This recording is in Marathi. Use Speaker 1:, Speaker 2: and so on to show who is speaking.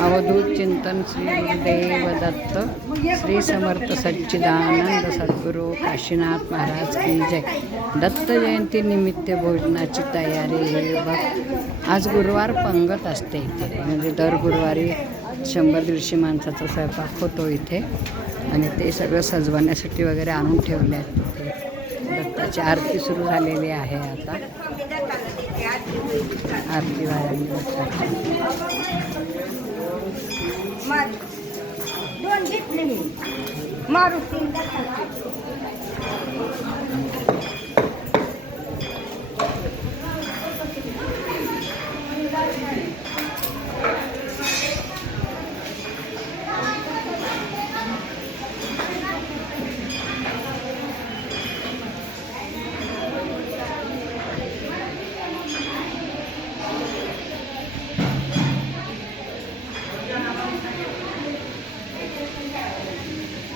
Speaker 1: अवधूत चिंतन श्री गुरुदेव दत्त श्री समर्थ सच्चिदानंद सद्गुरू काशीनाथ महाराज की जय। दत्त जयंती निमित्त भोजनाची तयारी हे बघ आज गुरुवार पंगत असते इथे. म्हणजे दर गुरुवारी शंभर दीडशे माणसाचा स्वयंपाक होतो इथे आणि ते सगळं सजवण्यासाठी वगैरे आणून ठेवले आहेत तिथे दत्ताची आरती सुरू झालेली आहे आता. आरती वाऱ्यांनी મારું